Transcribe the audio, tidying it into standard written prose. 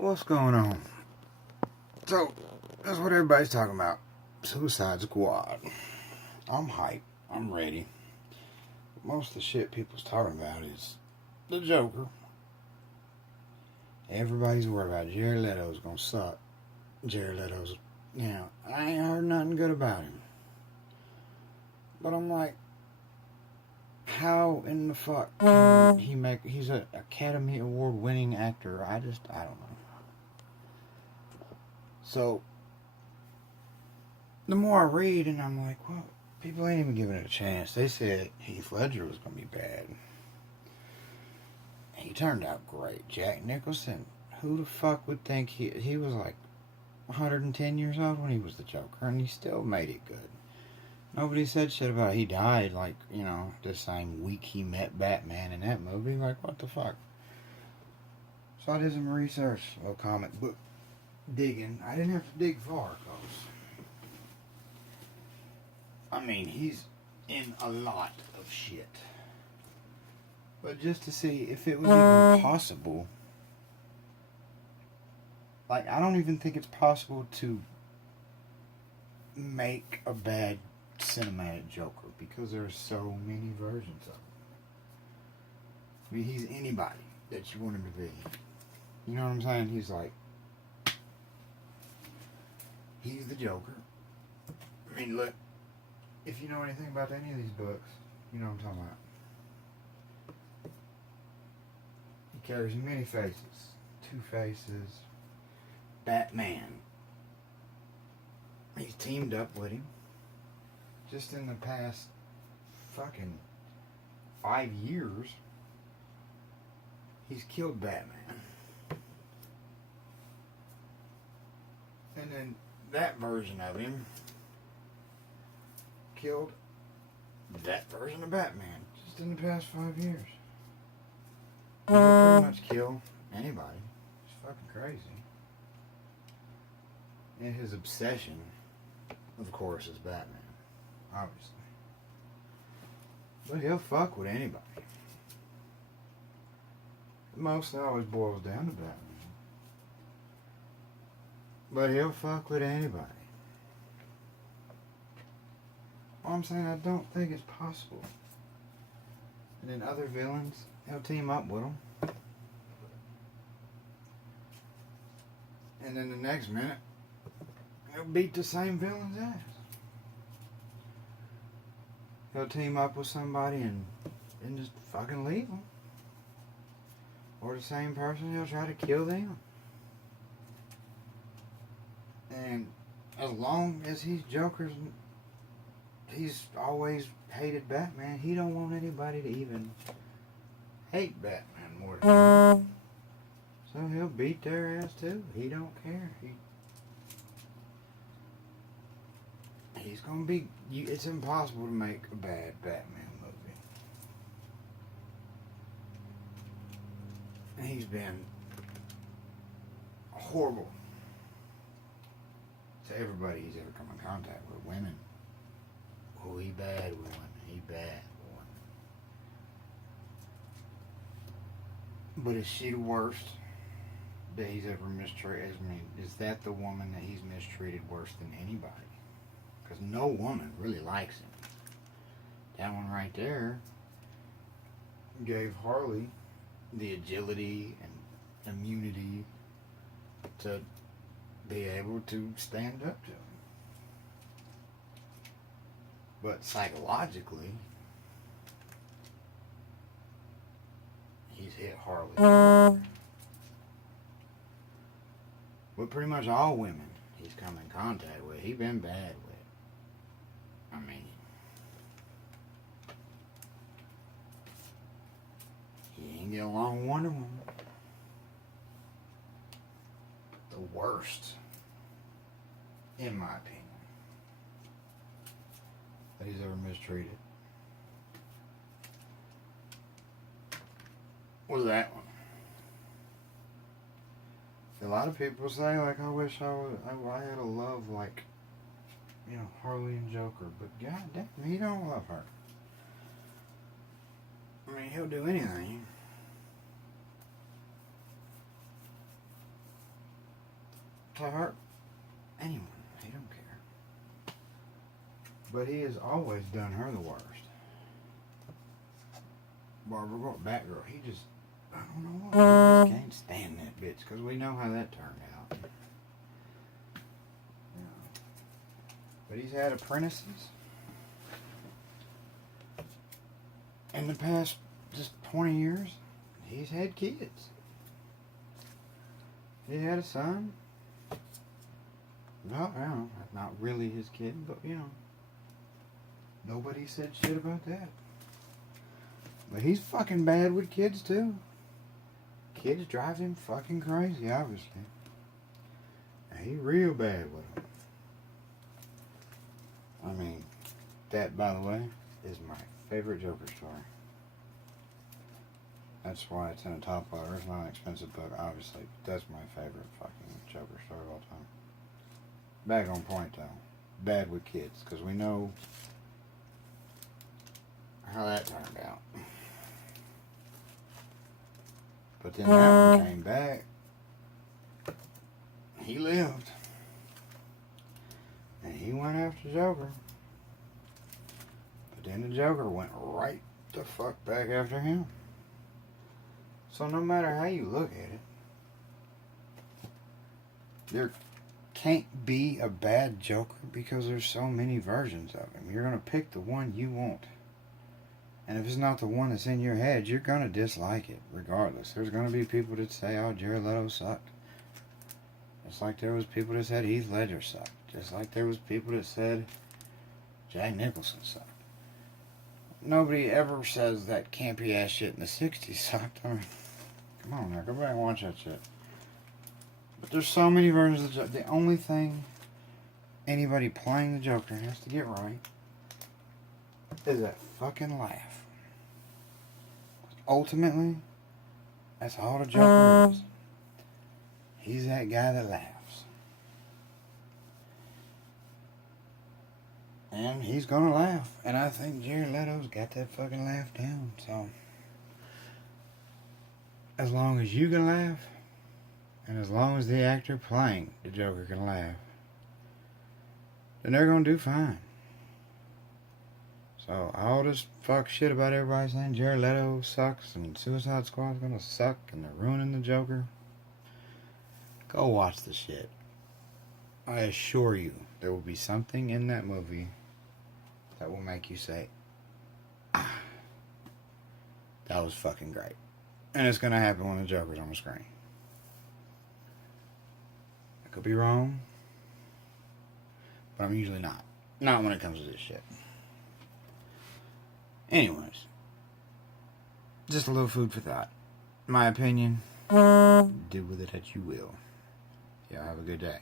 What's going on? So, that's what everybody's talking about. Suicide Squad. I'm hyped. I'm ready. Most of the shit people's talking about is the Joker. Everybody's worried about Jared Leto's gonna suck. Jared Leto's, I ain't heard nothing good about him. But I'm like, how in the fuck can he make? He's an Academy Award winning actor. I don't know. So, the more I read, and I'm like, well, people ain't even giving it a chance. They said Heath Ledger was going to be bad. He turned out great. Jack Nicholson, who the fuck would think he was like 110 years old when he was the Joker, and he still made it good. Nobody said shit about it. He died like, the same week he met Batman in that movie. Like, what the fuck? So I did some research, a little comic book digging. I didn't have to dig far, cause he's in a lot of shit. But just to see if it was even possible. Like, I don't even think it's possible to make a bad cinematic Joker because there's so many versions of him. He's anybody that you want him to be. You know what I'm saying? He's the Joker. Look, if you know anything about any of these books, you know what I'm talking about. He carries many faces. Two Faces. Batman. He's teamed up with him. Just in the past fucking 5 years, he's killed Batman. And then that version of him killed that version of Batman just in the past 5 years. He'll pretty much kill anybody. It's fucking crazy. And his obsession, of course, is Batman. Obviously. But he'll fuck with anybody. It mostly always boils down to Batman. But he'll fuck with anybody. All I'm saying, I don't think it's possible. And then other villains, he'll team up with them. And then the next minute, he'll beat the same villain's ass. He'll team up with somebody and just fucking leave them. Or the same person, he'll try to kill them. And as long as he's Joker's, he's always hated Batman. He don't want anybody to even hate Batman more than him. So he'll beat their ass too. He don't care. He's gonna be. It's impossible to make a bad Batman movie. And he's been horrible to everybody he's ever come in contact with. Women. Oh, he bad with women. He bad with women. But is she the worst that he's ever mistreated? Is that the woman that he's mistreated worse than anybody? Because no woman really likes him. That one right there gave Harley the agility and immunity to be able to stand up to him. But psychologically, he's hit Harley. But pretty much all women he's come in contact with, he's been bad with. He ain't get along with Wonder Woman. The worst, in my opinion, that he's ever mistreated was that one. A lot of people say, like, I wish I had a love like, Harley and Joker, but goddamn, he don't love her. I mean, he'll do anything. to hurt anyone. He don't care. But he has always done her the worst. Barbara, Batgirl, he just, I don't know why. He just can't stand that bitch, because we know how that turned out. Yeah. But he's had apprentices in the past just 20 years. He's had kids. He had a son. No, I don't know, not really his kid, but you know, nobody said shit about that. But he's fucking bad with kids too. Kids drive him fucking crazy, obviously. And he real bad with them. I mean, that, by the way, is my favorite Joker story. That's why it's in the top letter. It's not an expensive book, obviously. But that's my favorite fucking Joker story of all time. Back on point, though. Bad with kids, because we know how that turned out. But then that one came back. He lived. And he went after Joker. But then the Joker went right the fuck back after him. So no matter how you look at it, there can't be a bad Joker because there's so many versions of him. You're going to pick the one you want. And if it's not the one that's in your head, you're going to dislike it regardless. There's going to be people that say, oh, Jared Leto sucked. Just like there was people that said Heath Ledger sucked. Just like there was people that said Jack Nicholson sucked. Nobody ever says that campy ass shit in the 60s sucked. I mean, come on now, go back and watch that shit. But there's so many versions of the Joker. The only thing anybody playing the Joker has to get right is that fucking laugh. Ultimately, that's all the Joker is. He's that guy that laughs. And he's gonna laugh. And I think Jared Leto's got that fucking laugh down. So, as long as you can laugh, and as long as the actor playing the Joker can laugh, then they're gonna do fine. So, all this fuck shit about everybody saying Jared Leto sucks and Suicide Squad's gonna suck and they're ruining the Joker. Go watch the shit. I assure you, there will be something in that movie that will make you say, ah, that was fucking great. And it's gonna happen when the Joker's on the screen. I could be wrong, but I'm usually not. Not when it comes to this shit. Anyways, just a little food for thought. My opinion, do with it as you will. Y'all have a good day.